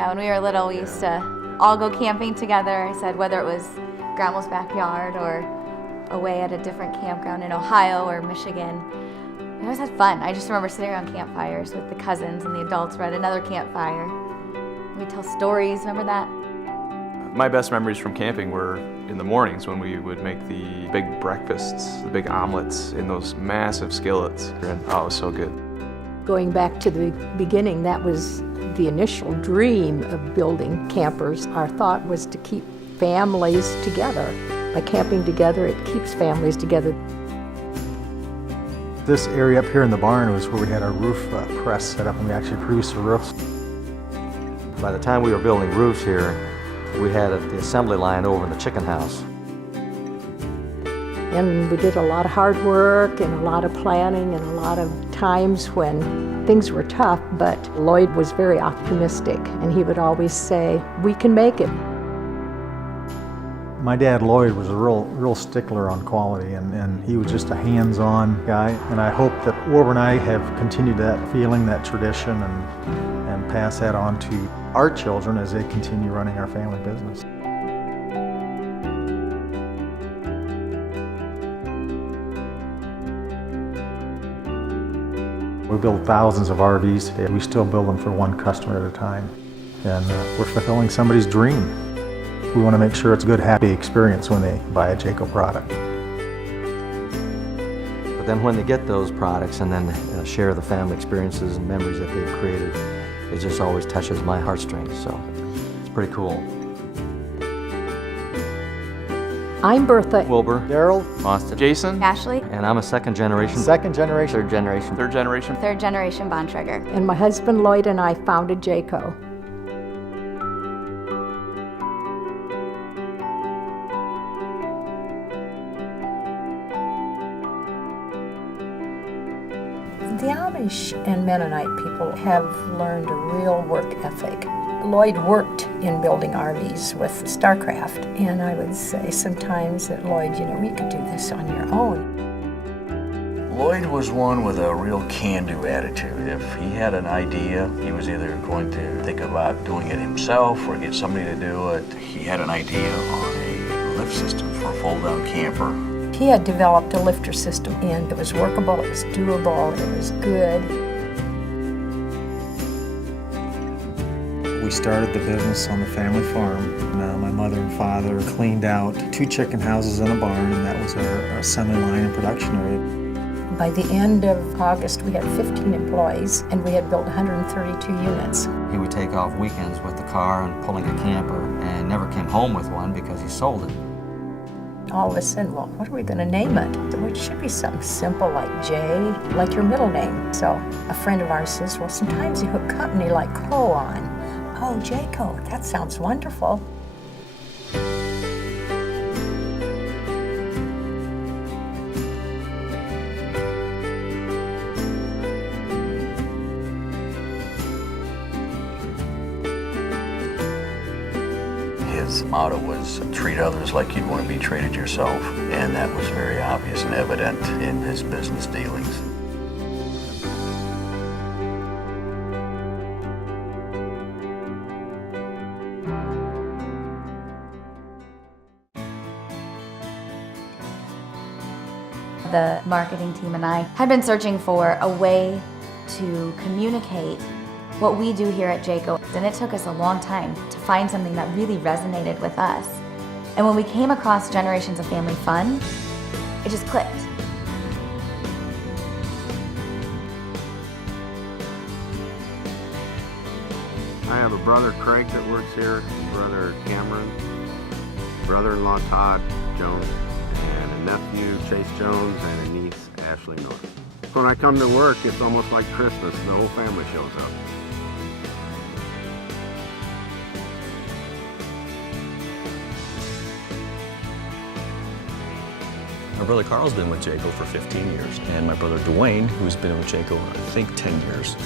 Yeah, when we were little, we used to all go camping together. I said whether it was grandma's backyard or away at a different campground in Ohio or Michigan. We always had fun. I just remember sitting around campfires with the cousins and the adults were at another campfire. We'd tell stories, remember that? My best memories from camping were in the mornings when we would make the big breakfasts, the big omelets in those massive skillets. And oh, it was so good. Going back to the beginning, that was the initial dream of building campers. Our thought was to keep families together. By camping together, it keeps families together. This area up here in the barn was where we had our roof press set up and we actually produced the roofs. By the time we were building roofs here, we had the assembly line over in the chicken house. And we did a lot of hard work and a lot of planning and a lot of times when things were tough, but Lloyd was very optimistic and he would always say, "We can make it." My dad, Lloyd, was a real stickler on quality, and he was just a hands-on guy. And I hope that Orb and I have continued that feeling, that tradition, and pass that on to our children as they continue running our family business. We build thousands of RVs today. We still build them for one customer at a time. And we're fulfilling somebody's dream. We want to make sure it's a good, happy experience when they buy a Jayco product. But then when they get those products and then share the family experiences and memories that they've created, it just always touches my heartstrings, so it's pretty cool. I'm Bertha. Wilbur. Daryl. Austin. Jason. Ashley. And I'm a second generation. Second generation. Third generation. Third generation. Third generation Bontrager. And my husband Lloyd and I founded Jayco. The Amish and Mennonite people have learned a real work ethic. Lloyd worked in building RVs with StarCraft, and I would say sometimes that Lloyd, you could do this on your own. Lloyd was one with a real can-do attitude. If he had an idea, he was either going to think about doing it himself or get somebody to do it. He had an idea on a lift system for a fold-down camper. He had developed a lifter system, and it was workable, it was doable, it was good. We started the business on the family farm. My mother and father cleaned out 2 chicken houses and a barn, and that was our assembly line and production area. By the end of August, we had 15 employees, and we had built 132 units. He would take off weekends with the car and pulling a camper and never came home with one because he sold it. All of a sudden, well, what are we going to name it? Well, it should be something simple like Jay, like your middle name. So a friend of ours says, well, sometimes you hook company like Co on. Oh, Jayco, that sounds wonderful. His motto was, treat others like you'd want to be treated yourself, and that was very obvious and evident in his business dealings. The marketing team and I had been searching for a way to communicate what we do here at Jayco, and it took us a long time to find something that really resonated with us. And when we came across Generations of Family Fun, it just clicked. I have a brother Craig that works here, brother Cameron, brother-in-law Todd Jones, and a nephew Chase Jones, and a niece Ashley North. When I come to work, it's almost like Christmas. The whole family shows up. My brother Carl's been with Jayco for 15 years, and my brother Dwayne, who's been with Jayco, I think, 10 years.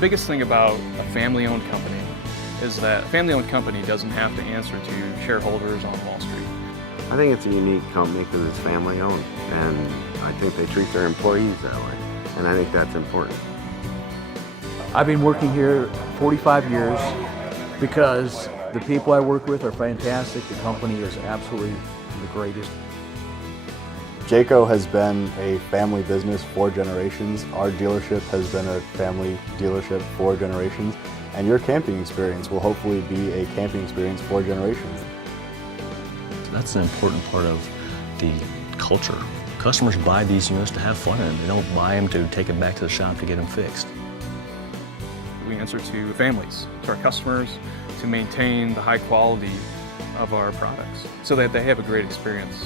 biggest thing about a family-owned company is that a family-owned company doesn't have to answer to shareholders on Wall Street. I think it's a unique company because it's family-owned, and I think they treat their employees that way, and I think that's important. I've been working here 45 years because the people I work with are fantastic. The company is absolutely the greatest. Jayco has been a family business for generations. Our dealership has been a family dealership for generations. And your camping experience will hopefully be a camping experience for generations. That's an important part of the culture. Customers buy these units to have fun in them. They don't buy them to take them back to the shop to get them fixed. We answer to families, to our customers, to maintain the high quality of our products so that they have a great experience.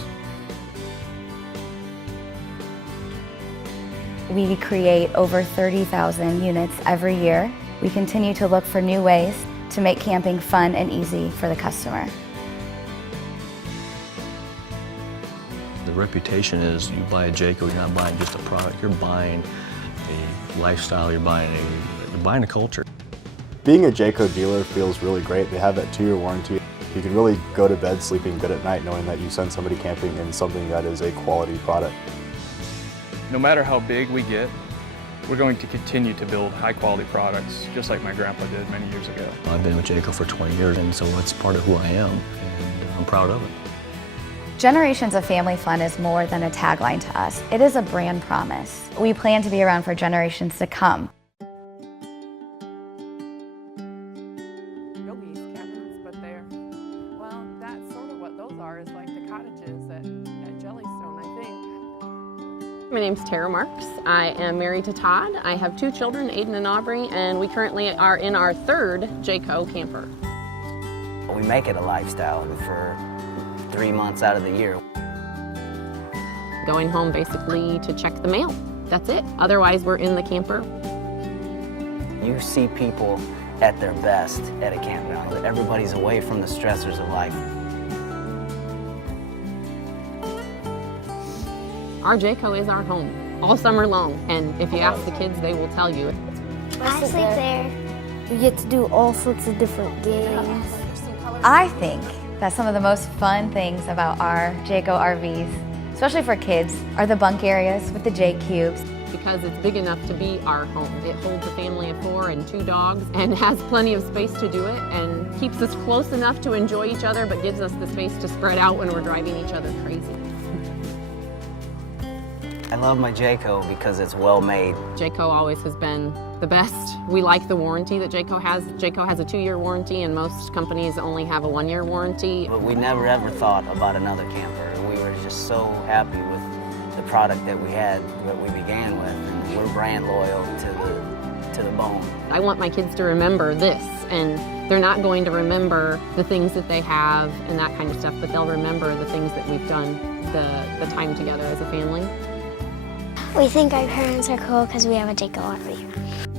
We create over 30,000 units every year. We continue to look for new ways to make camping fun and easy for the customer. The reputation is you buy a Jayco, you're not buying just a product, you're buying a lifestyle, you're buying a culture. Being a Jayco dealer feels really great. They have that 2-year warranty. You can really go to bed sleeping good at night knowing that you send somebody camping in something that is a quality product. No matter how big we get, we're going to continue to build high-quality products, just like my grandpa did many years ago. I've been with Jayco for 20 years, and so it's part of who I am, and I'm proud of it. Generations of Family Fun is more than a tagline to us. It is a brand promise. We plan to be around for generations to come. Yogis cabins, but they're, well, that's sort of what those are, is like the cottages at Jellystone, I think. My name's Tara Marks. I am married to Todd. I have 2 children, Aiden and Aubrey, and we currently are in our 3rd Jayco camper. We make it a lifestyle for 3 months out of the year. Going home basically to check the mail. That's it. Otherwise, we're in the camper. You see people at their best at a campground. Everybody's away from the stressors of life. Our Jayco is our home all summer long, and if you ask the kids, they will tell you. I sleep there. You get to do all sorts of different games. I think that some of the most fun things about our Jayco RVs, especially for kids, are the bunk areas with the J cubes. Because it's big enough to be our home. It holds a family of 4 and 2 dogs and has plenty of space to do it and keeps us close enough to enjoy each other but gives us the space to spread out when we're driving each other crazy. I love my Jayco because it's well made. Jayco always has been the best. We like the warranty that Jayco has. Jayco has a 2-year warranty and most companies only have a 1-year warranty. But we never ever thought about another camper. We were just so happy with the product that we had, that we began with, and we're brand loyal to the bone. I want my kids to remember this, and they're not going to remember the things that they have and that kind of stuff, but they'll remember the things that we've done, the time together as a family. We think our parents are cool because we have a Jayco RV.